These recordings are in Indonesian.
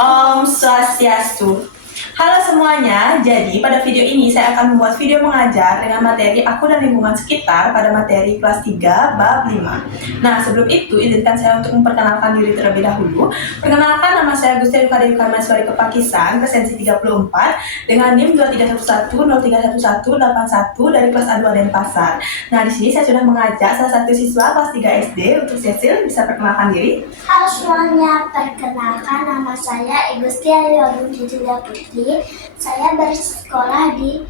Om Swastiastu. Halo semuanya, jadi pada video ini saya akan membuat video mengajar dengan materi aku dan lingkungan sekitar pada materi kelas 3 bab 5. Nah, sebelum itu izinkan saya untuk memperkenalkan diri terlebih dahulu. Perkenalkan, nama saya Gusti Yukari Karmaswari Kepakisan, presensi 34 dengan NIM 231031181 dari kelas A2 Denpasar. Nah, di sini saya sudah mengajak salah satu siswa kelas 3 SD. Untuk Cecil, bisa perkenalkan diri? Halo semuanya, perkenalkan nama saya Gusti Ayu Cecilia Putri. Saya bersekolah di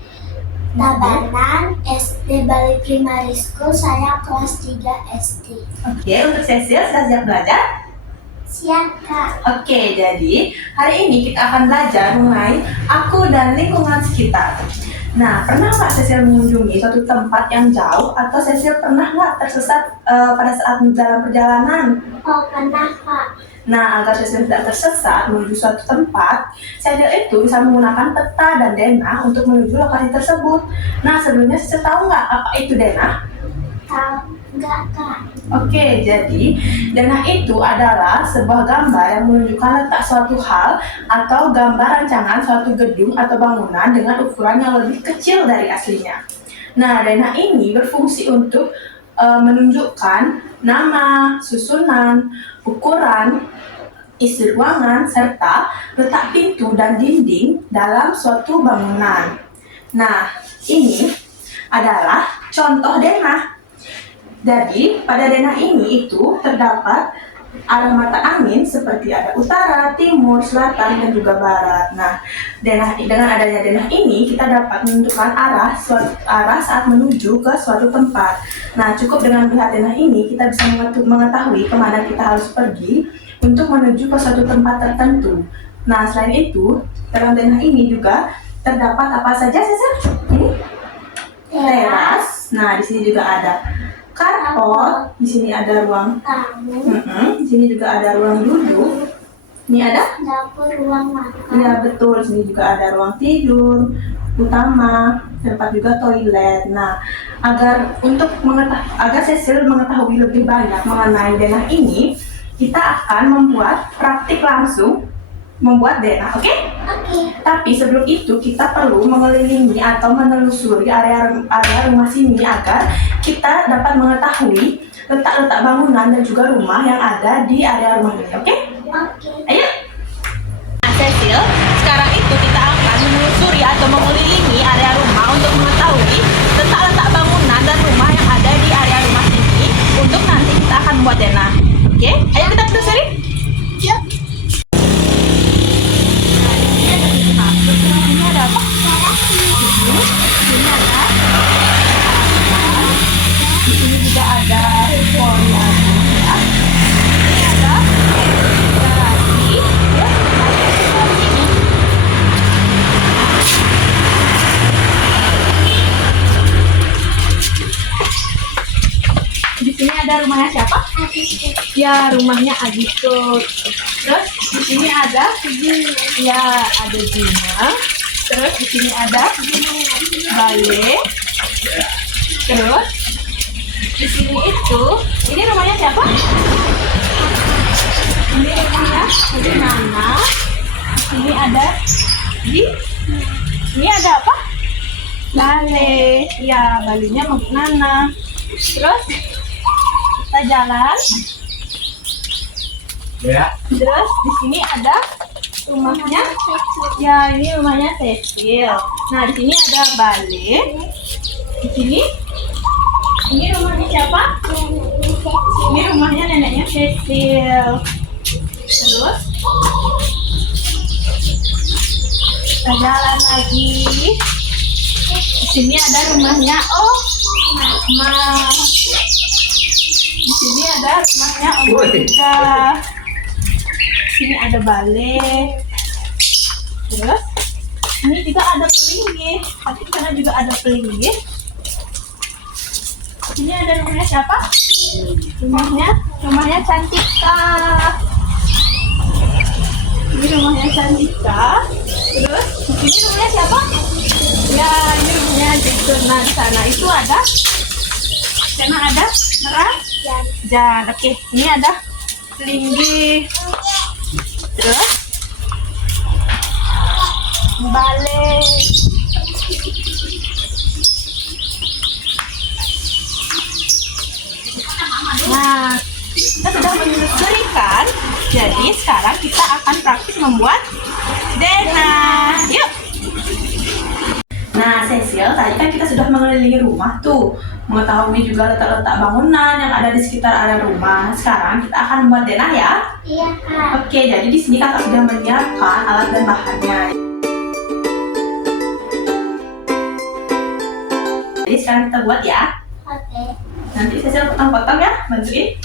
Tabanan SD Bali Primary School. Saya kelas 3 SD. Oke, untuk Cecil, sudah siap belajar? Siap, Kak. Oke, jadi hari ini kita akan belajar mengenai aku dan lingkungan sekitar. Nah, pernah nggak Cecil mengunjungi suatu tempat yang jauh atau Cecil pernah nggak tersesat pada saat dalam perjalanan? Oh, pernah, Kak. Nah, agar Cecil tidak tersesat menuju suatu tempat, Cecil itu bisa menggunakan peta dan denah untuk menuju lokasi tersebut. Nah, sebelumnya Cecil tahu nggak apa itu denah? Tahu nggak, Kak? Oke, jadi denah itu adalah sebuah gambar yang menunjukkan letak suatu hal atau gambar rancangan suatu gedung atau bangunan dengan ukuran yang lebih kecil dari aslinya. Nah, denah ini berfungsi untuk menunjukkan nama, susunan, ukuran, isi ruangan, serta letak pintu dan dinding dalam suatu bangunan. Nah, ini adalah contoh denah. Jadi, pada denah ini itu terdapat arah mata angin seperti ada utara, timur, selatan, dan juga barat. Nah, dengan adanya denah ini, kita dapat menentukan arah saat menuju ke suatu tempat. Nah, cukup dengan melihat denah ini, kita bisa mengetahui kemana kita harus pergi untuk menuju ke suatu tempat tertentu. Nah, selain itu, dalam denah ini juga terdapat apa saja, Cecil? Ini teras. Nah, di sini juga ada karpot, di sini ada ruang tamu, di sini juga ada ruang duduk. Ini ada dapur, ruang makan. Ya betul, di sini juga ada ruang tidur utama, tempat juga toilet. Nah, agar Cecil mengetahui lebih banyak mengenai denah ini, kita akan membuat praktik langsung membuat denah, oke? Oke. Tapi sebelum itu kita perlu mengelilingi atau menelusuri area rumah sini agar kita dapat mengetahui letak-letak bangunan dan juga rumah yang ada di area rumah ini, oke? Oke. Ayo. Nah, Cecil, sekarang itu kita akan menelusuri atau mengelilingi area rumah untuk mengetahui letak-letak bangunan dan rumah yang ada di area rumah ini untuk nanti kita akan membuat denah. Oke? Ayo kita telusuri. Yuk. Ini ada apa? Ini ada. Di sini juga ada polnya. Ini ada garasi. Di sini ada rumahnya siapa? Ya, rumahnya Agistut. Terus di sini ada ada Gina. Terus di sini ada Baye. Terus di sini ini rumahnya siapa? Ini rumahnya Nana. Ini ada ini ada apa? Bale. Ya, balenya Nana. Terus kita jalan. Ya. Terus di sini ada rumahnya. Ya, ini rumahnya Cecil. Nah, di sini ada Bale. Di sini ini rumahnya siapa? Ini rumahnya neneknya Cecil. Terus kita jalan lagi. Di sini ada rumahnya Mama. Di sini ada rumahnya Om Ega. Di sini ada Bale. Terus ini juga ada pelinggih. Tapi di sana juga ada pelinggih. Ini ada rumahnya siapa? Rumahnya Cantika. Ini rumahnya Cantika. Terus ini rumahnya siapa? Ya, ini rumahnya Jason. Nah, di sana itu ada. Sana ada Jan. Oke, ini ada Linggi. Terus balik. Nah, kita sudah menyusuri kan? Jadi sekarang kita akan praktik membuat denah. Yuk! Nah, Cecil, tadi kan kita sudah mengelilingi rumah tuh, mengetahui juga letak-letak bangunan yang ada di sekitar area rumah. Sekarang kita akan membuat denah ya. Iya, Kak. Oke, jadi di sini kakak sudah menyiapkan alat dan bahannya. Jadi sekarang kita buat ya. Oke. Nanti Cecil potong-potong ya, bantuin.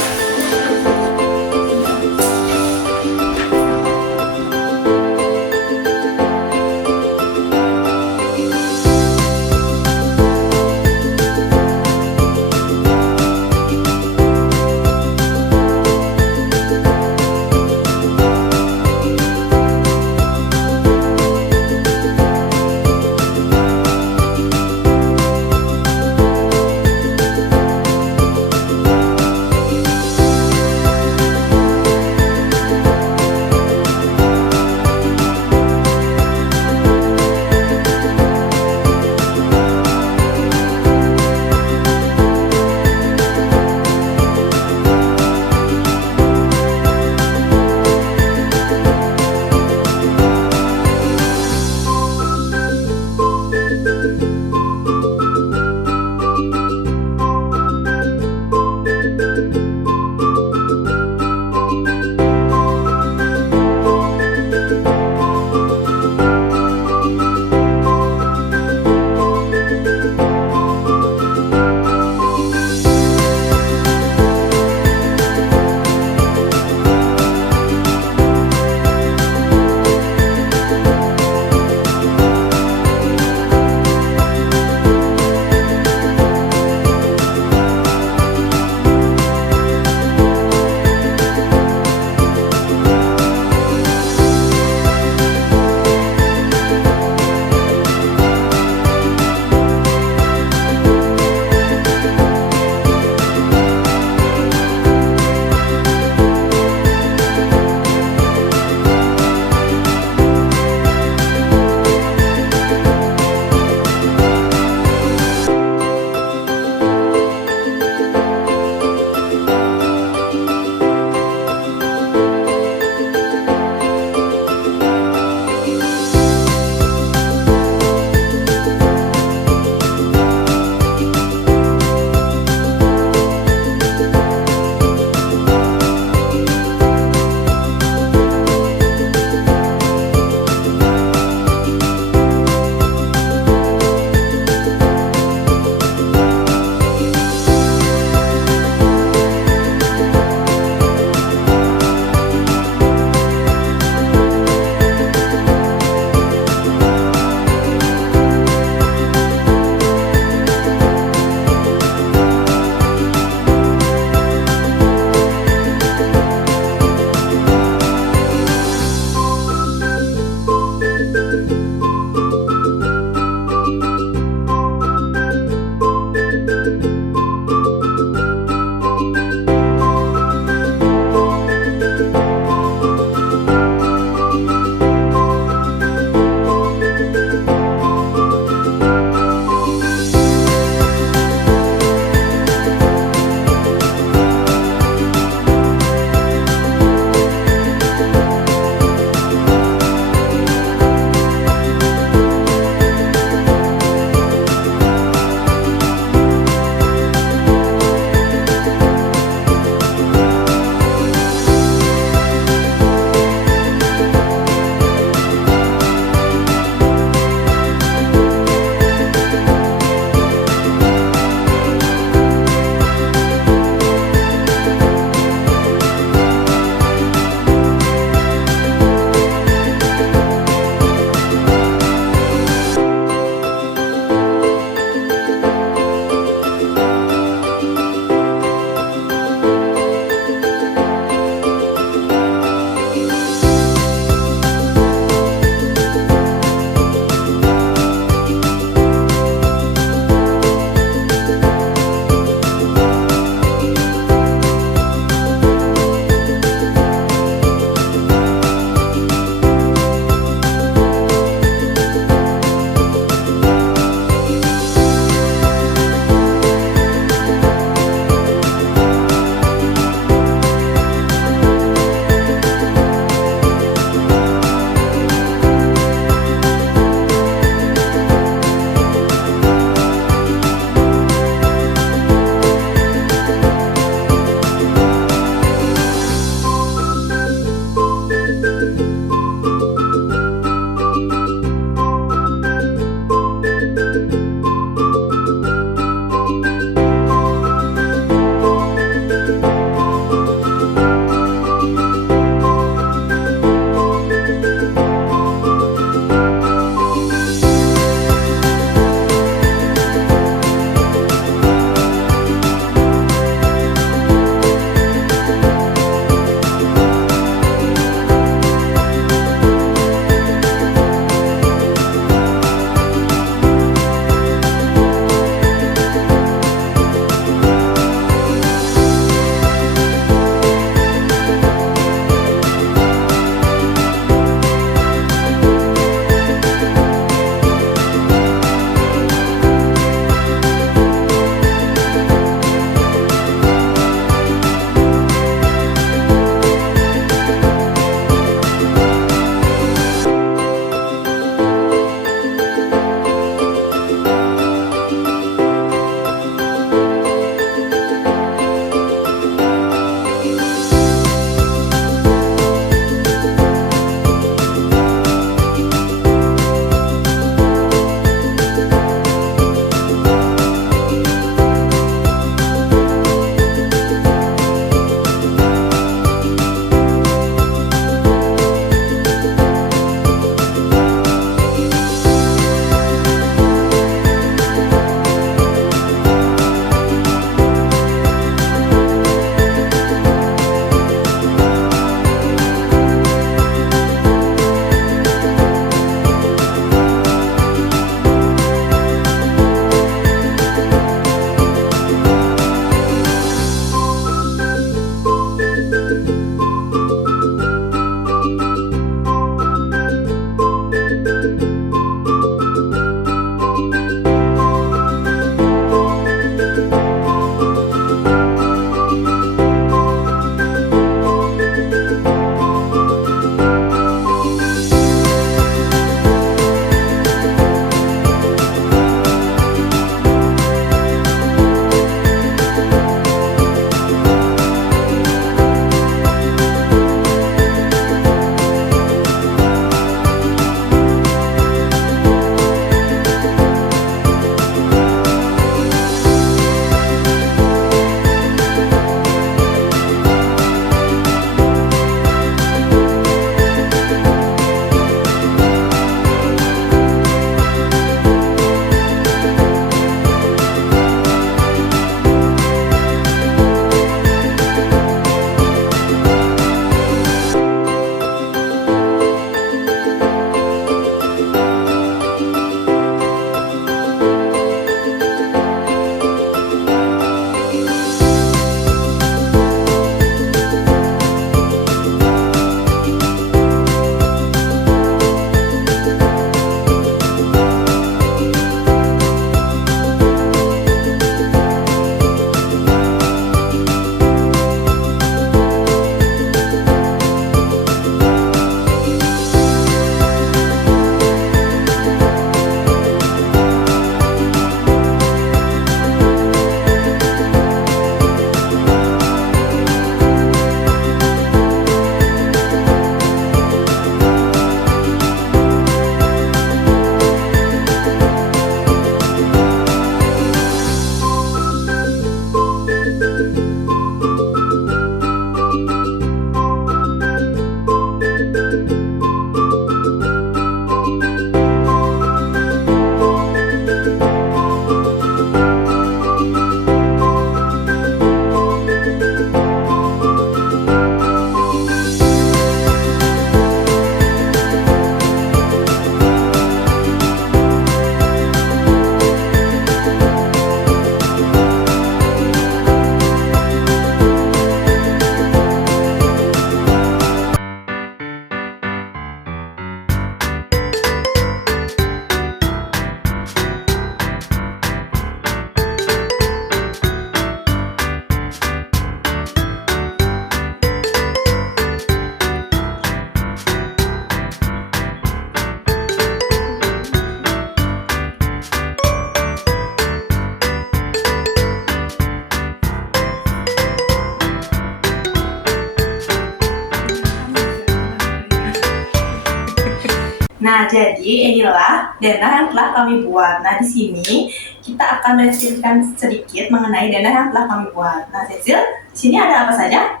Nah, jadi inilah denah yang telah kami buat. Nah, di sini kita akan menceritakan sedikit mengenai denah yang telah kami buat. Nah, Cecil, di sini ada apa saja?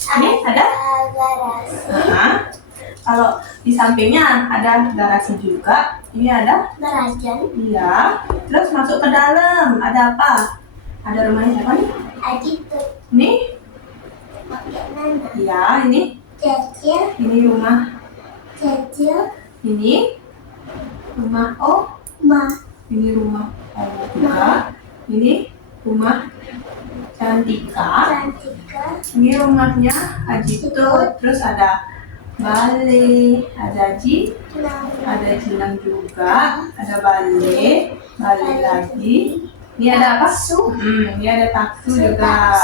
Ini ada? garasi, Kalau di sampingnya ada garasi juga. Ini ada? merajan, Iya. Terus masuk ke dalam. Ada apa? Ada rumahnya siapa nih? Aditut, Ini? pakai nana, Iya, ini. Cecil, Ini rumah. Cecil, Ini rumah O. Ma, Ini rumah O juga. Ini rumah Cantika. Cantika, Ini rumahnya Ajitut. Terus ada Bale, ada Nana, ada Jinang juga, ada Bale, Bale lagi. Ini ada apa? Ini ada taksu juga.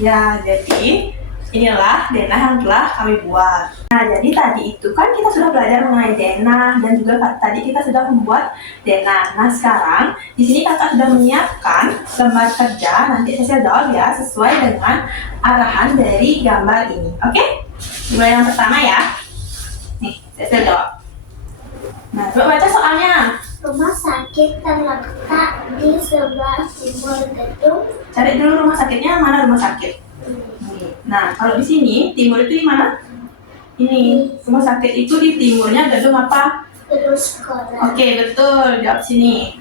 Ya, jadi inilah denah yang telah kami buat. Nah, jadi tadi itu kan kita sudah belajar mengenai denah dan juga tadi kita sudah membuat denah. Nah, sekarang di sini kakak sudah menyiapkan gambar kerja. Nanti saya jawab ya sesuai dengan arahan dari gambar ini. Oke? Mulai yang pertama ya. Nih, saya jawab. Nah, coba baca soalnya. Rumah sakit terletak di sebelah timur gedung. Cari dulu rumah sakitnya, mana rumah sakit. Nah, kalau di sini, timur itu di mana? Ini, rumah sakit itu di timurnya gedung apa? Gedung sekolah. Oke, betul. Jawab sini.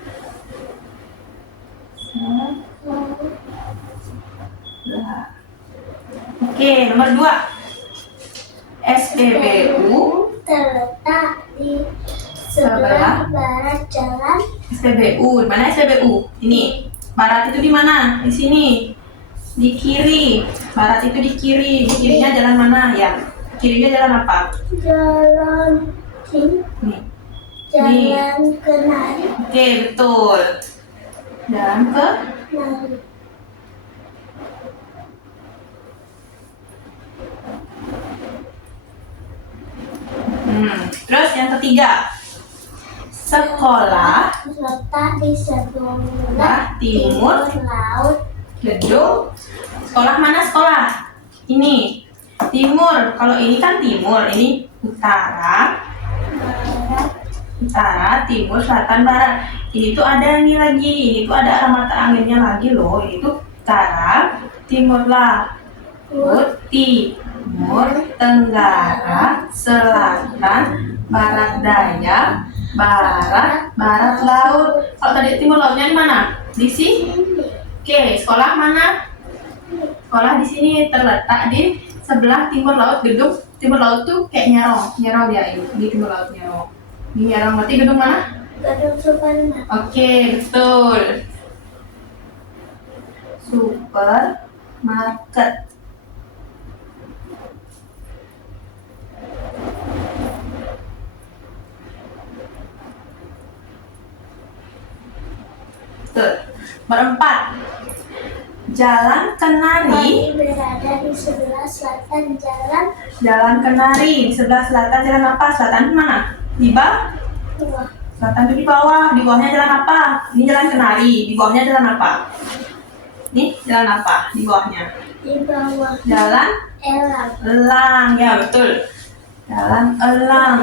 Oke, nomor 2. SPBU Terletak di sebelah barat jalan. SPBU. Mana SPBU? Ini. Barat itu di mana? Di sini. Di kiri. Barat itu di kiri. Di kirinya jalan mana? Ya. Kirinya jalan apa? Jalan sini. Nih. Jalan Kenari. Oke, betul. Jalan ke Nari. Terus yang ketiga. Sekolah Terletak di sebelah timur laut. gedung. Sekolah mana sekolah? Ini. Timur. Kalau ini kan timur, ini utara. Barat. Utara, timur, selatan, barat. Ini tuh ada ini lagi. Ini tuh ada arah mata anginnya lagi loh. Ini tuh utara, timur lah. Timur, tenggara, selatan, barat daya, barat laut. Kalau tadi timur lautnya di mana? Di sini. Oke, sekolah mana? Sekolah di sini terletak di sebelah timur laut gedung. Timur laut tuh kayak nyerong dia ini. Di timur laut nyerong. Ini nyerong berarti gedung mana? Gedung Supermarket. Oke, betul. Supermarket. Betul. Berempat. Jalan Kenari. Berada di sebelah selatan jalan. Jalan Kenari. Di sebelah selatan jalan apa? Selatan di mana? Di bawah. Wah, Selatan itu di bawah. Di bawahnya jalan apa? Ini jalan Kenari. Di bawahnya jalan apa? Ini jalan apa? Di bawahnya. di bawah Jalan Elang. Elang. Ya, betul. Jalan Elang.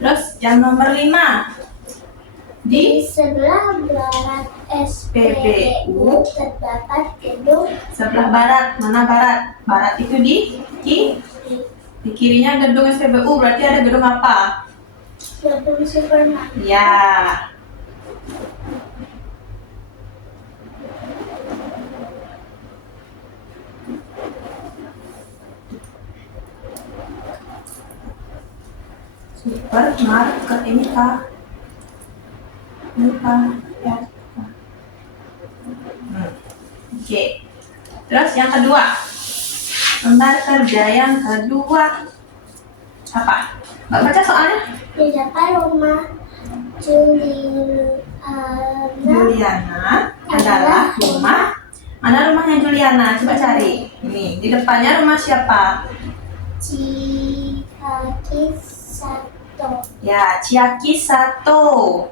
Terus yang nomor 5. Di Di sebelah barat SPBU terdapat gedung sebelah barat. Mana barat? Barat itu di di kirinya gedung SPBU. Berarti ada gedung apa? gedung Supermarket. Ya. Supermarket ini kah? Ini kah? Ya. Oke. Terus yang kedua. Lembar kerja yang kedua. Apa? Mbak baca soalnya. Di depan rumah Juliana adalah rumah. Mana rumahnya Juliana? Coba cari. Ini di depannya rumah siapa? Ciaki Sato. Ya, Ciaki Sato.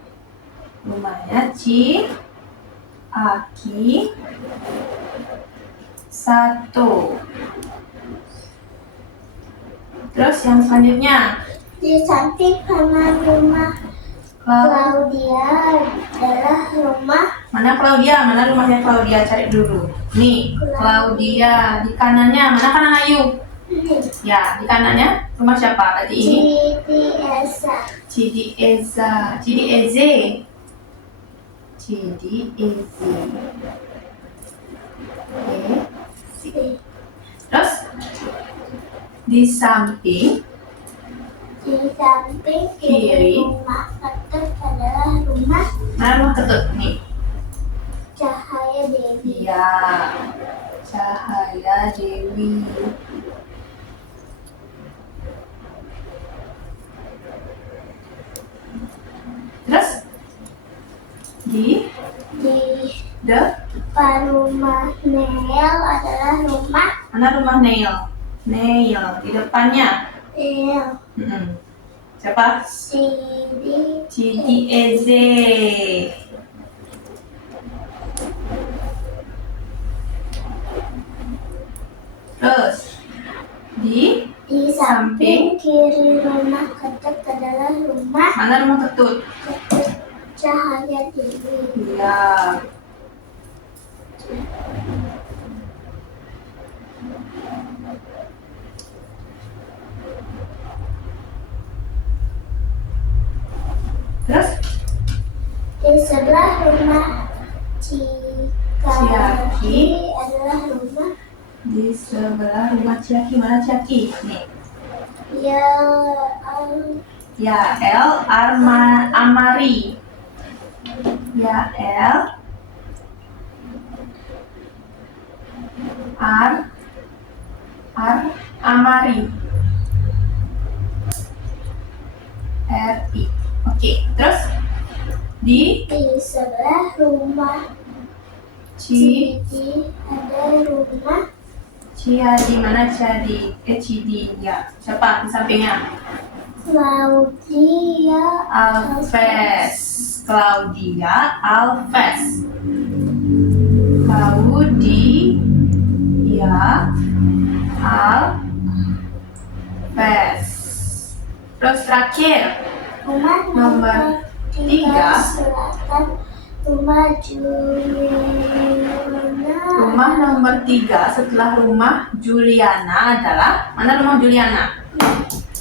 Rumahnya Ciaki Sato. Terus yang selanjutnya, Di samping kanan rumah Claudia adalah rumah mana Claudia? Mana rumahnya Claudia? Cari dulu. Nih, Claudia. Di kanannya, mana kanan Ayu? Ya, di kanannya rumah siapa? Berarti ini Cidiesa. Cidi Eza. Cidi Eze. Cidi Eze. Oke. Terus di samping Di samping Kiri. kiri rumah Ketut adalah rumah mana rumah Ketut? Nih. Cahaya Dewi. Iya. Cahaya Dewi. Terus di Depan rumah Nel adalah rumah mana rumah Neil? Neil di depannya. Nel. Siapa? Cidi Eze. Terus di samping kiri rumah Ketut adalah rumah mana rumah Ketut? Ketut Cahaya Dewi. Iya. Terus Di sebelah rumah Ciaki adalah rumah di sebelah rumah Ciaki, mana Ciaki? Nih. Ya, El Amari. Ya, El Amari. RI. Oke, terus di sebelah rumah Cidi ada rumah Ciadi, mana Ciadi? Cidi, ya. Siapa di sampingnya? Claudia Alves. Claudia Alves. Claudia Alves. Terus terakhir, rumah nomor 3. selatan rumah Juliana. Rumah nomor 3 setelah rumah Juliana adalah mana rumah Juliana?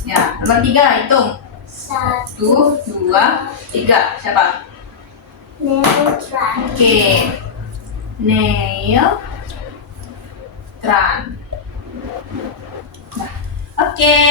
Ya, nomor 3 hitung. 1, 2, 3. Siapa? Neutral. Oke. Neil Tran. Nah, oke.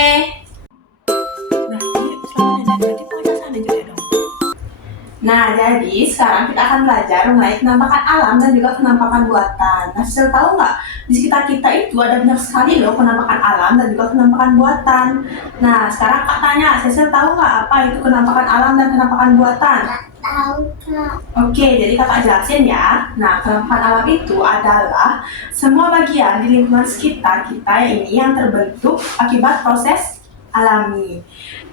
Nah, jadi sekarang kita akan belajar mengenai penampakan alam dan juga penampakan buatan. Nah, Cecil tahu nggak, di sekitar kita itu ada banyak sekali loh penampakan alam dan juga penampakan buatan. Nah, sekarang Kak tanya, Cecil tahu nggak apa itu penampakan alam dan penampakan buatan? Tahu, Kak. Oke, jadi kakak jelasin ya. Nah, penampakan alam itu adalah semua bagian di lingkungan sekitar kita yang terbentuk akibat proses alami.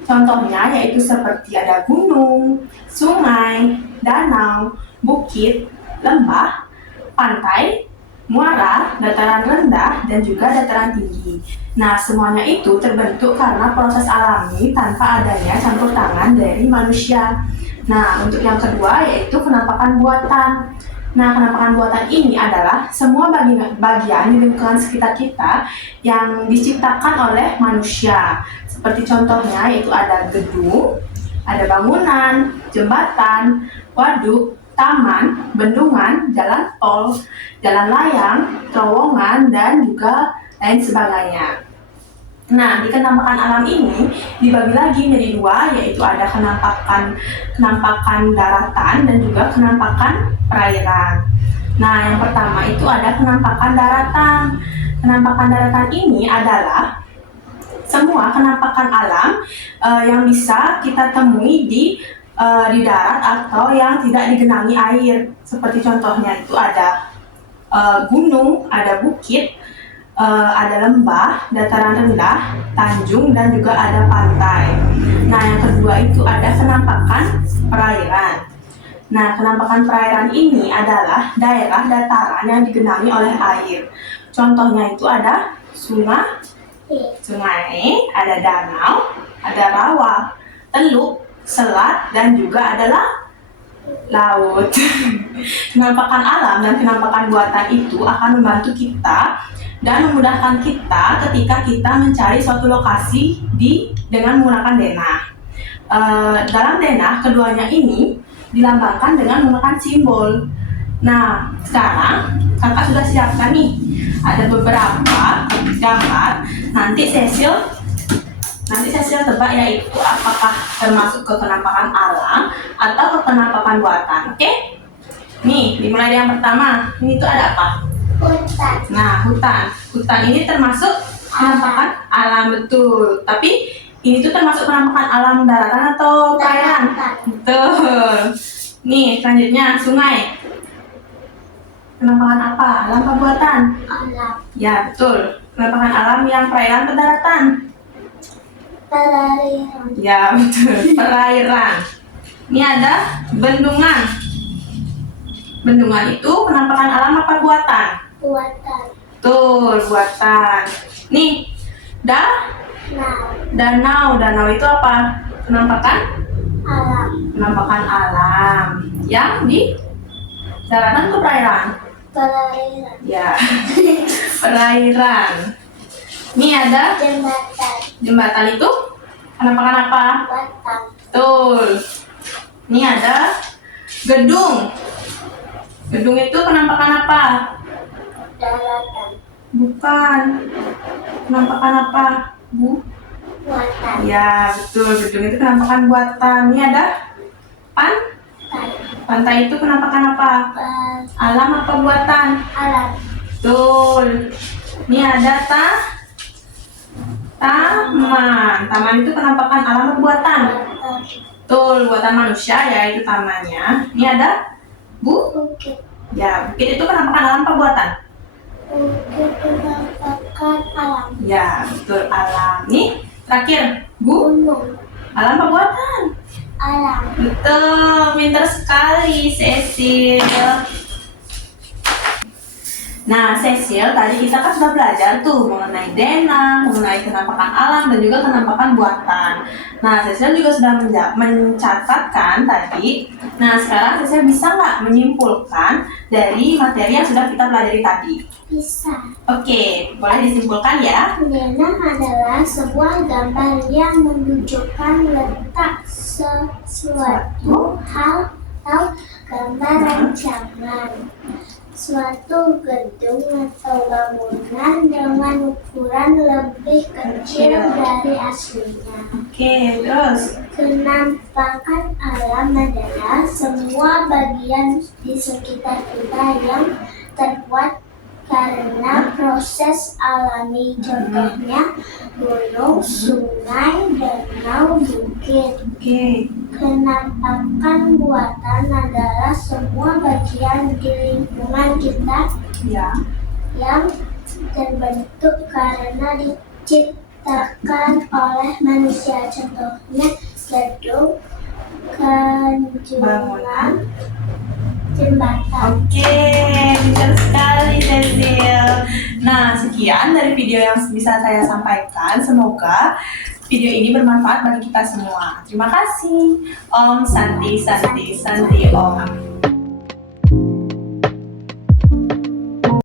Contohnya yaitu seperti ada gunung, sungai, danau, bukit, lembah, pantai, muara, dataran rendah, dan juga dataran tinggi. Nah, semuanya itu terbentuk karena proses alami tanpa adanya campur tangan dari manusia. Nah, untuk yang kedua yaitu penampakan buatan. Nah, penampakan buatan ini adalah semua bagian di lingkungan sekitar kita yang diciptakan oleh manusia. Seperti contohnya yaitu ada gedung, ada bangunan, jembatan, waduk, taman, bendungan, jalan tol, jalan layang, terowongan, dan juga lain sebagainya. Nah, di penampakan alam ini dibagi lagi menjadi dua, yaitu ada penampakan daratan dan juga penampakan perairan. Nah, yang pertama itu ada penampakan daratan. Penampakan daratan ini adalah semua penampakan alam yang bisa kita temui di darat atau yang tidak digenangi air. Seperti contohnya itu ada gunung, ada bukit, ada lembah, dataran rendah, tanjung, dan juga ada pantai. Nah, yang kedua itu ada penampakan perairan. Nah, penampakan perairan ini adalah daerah dataran yang digenangi oleh air. Contohnya itu ada sungai, Sungai, ada danau, ada rawa, teluk, selat, dan juga adalah laut. Penampakan alam dan penampakan buatan itu akan membantu kita dan memudahkan kita ketika kita mencari suatu lokasi dengan menggunakan denah. Dalam denah, keduanya ini dilambangkan dengan menggunakan simbol. Nah, sekarang kakak sudah siapkan nih. Ada beberapa gambar. Nanti Cecil tebak yaitu apakah termasuk ke penampakan alam atau ke penampakan buatan. Oke? Nih, dimulai dari yang pertama. Ini tuh ada apa? Hutan. Nah, hutan. Hutan ini termasuk penampakan alam, betul. Tapi ini tuh termasuk penampakan alam daratan atau perairan? Betul. Nih, selanjutnya sungai. Penampakan apa? Alam apa buatan? Alam. Ya, betul. Penampakan alam yang perairan atau daratan? Perairan. Ya, betul. Perairan. Ini ada bendungan. Bendungan itu penampakan alam apa buatan? Buatan. Betul, buatan. Nih, danau. Danau itu apa? Penampakan? Alam. Penampakan alam. Yang di daratan atau perairan? Perairan. Ya, perairan. Ini ada Jembatan. jembatan itu penampakan apa? Buatan. Betul. Ini ada gedung. Gedung itu penampakan apa? Daratan. Bukan. Penampakan apa? Buatan. Ya, betul. Gedung itu penampakan buatan. Ini ada pantai itu penampakan apa? Alam apa buatan? Alam. Betul. Ini ada taman. Taman itu penampakan alam apa buatan? Buatan. Betul, buatan manusia ya itu tamannya. Ini ada Bukit. ya, bukit itu penampakan alam apa buatan? Bukit penampakan alam. Ya, betul, alam. Nih, terakhir, Gunung. alam apa buatan? Alam. Betul, pintar sekali Cecil. Nah, Cecil, tadi kita kan sudah belajar tuh mengenai denah, mengenai penampakan alam, dan juga penampakan buatan. Nah, Cecil juga sudah mencatatkan tadi. Nah, sekarang Cecil bisa nggak menyimpulkan dari materi yang sudah kita pelajari tadi? Bisa. Oke, boleh disimpulkan ya? Denah adalah sebuah gambar yang menunjukkan letak sesuatu hal atau gambar rancangan suatu gedung atau bangunan dengan ukuran lebih kecil dari aslinya. Oke, terus? Penampakan alam adalah semua bagian di sekitar kita yang terbuat karena proses alami, contohnya gunung, sungai, danau, bukit. Oke. Penampakan buatan adalah semua bagian di lingkungan kita Ya. yang terbentuk karena diciptakan oleh manusia, contohnya gedung, kanjuran, jembatan. Oke, pintar sekali Cecil. Nah, sekian dari video yang bisa saya sampaikan. Semoga video ini bermanfaat bagi kita semua. Terima kasih. Om Santi Santi Santi Om.